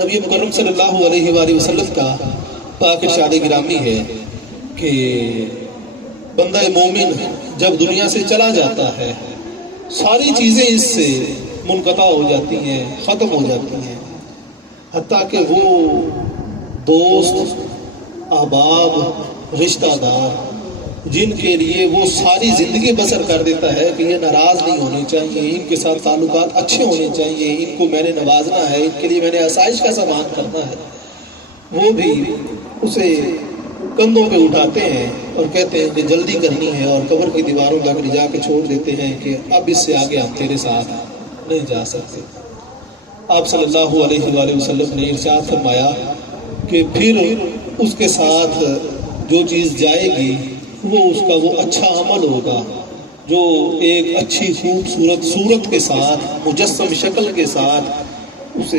نبی مکرم صلی اللہ علیہ وآلہ وسلم کا پاک ارشاد گرامی ہے کہ بندہ مومن جب دنیا سے چلا جاتا ہے ساری چیزیں اس سے منقطع ہو جاتی ہیں، ختم ہو جاتی ہیں، حتیٰ کہ وہ دوست، احباب، رشتہ دار جن کے لیے وہ ساری زندگی بسر کر دیتا ہے کہ یہ ناراض نہیں ہونے چاہیے، ان کے ساتھ تعلقات اچھے ہونے چاہیے، ان کو میں نے نوازنا ہے، ان کے لیے میں نے آسائش کا سامان کرنا ہے، وہ بھی اسے کندھوں پہ اٹھاتے ہیں اور کہتے ہیں کہ جلدی کرنی ہے، اور قبر کی دیواروں تک لے جا کے چھوڑ دیتے ہیں کہ اب اس سے آگے ہم تیرے ساتھ نہیں جا سکتے۔ آپ صلی اللہ علیہ وآلہ وسلم نے ارشاد فرمایا کہ پھر اس کے ساتھ جو چیز جائے گی وہ اس کا وہ اچھا عمل ہوگا جو ایک اچھی خوبصورت صورت کے ساتھ، مجسم شکل کے ساتھ اسے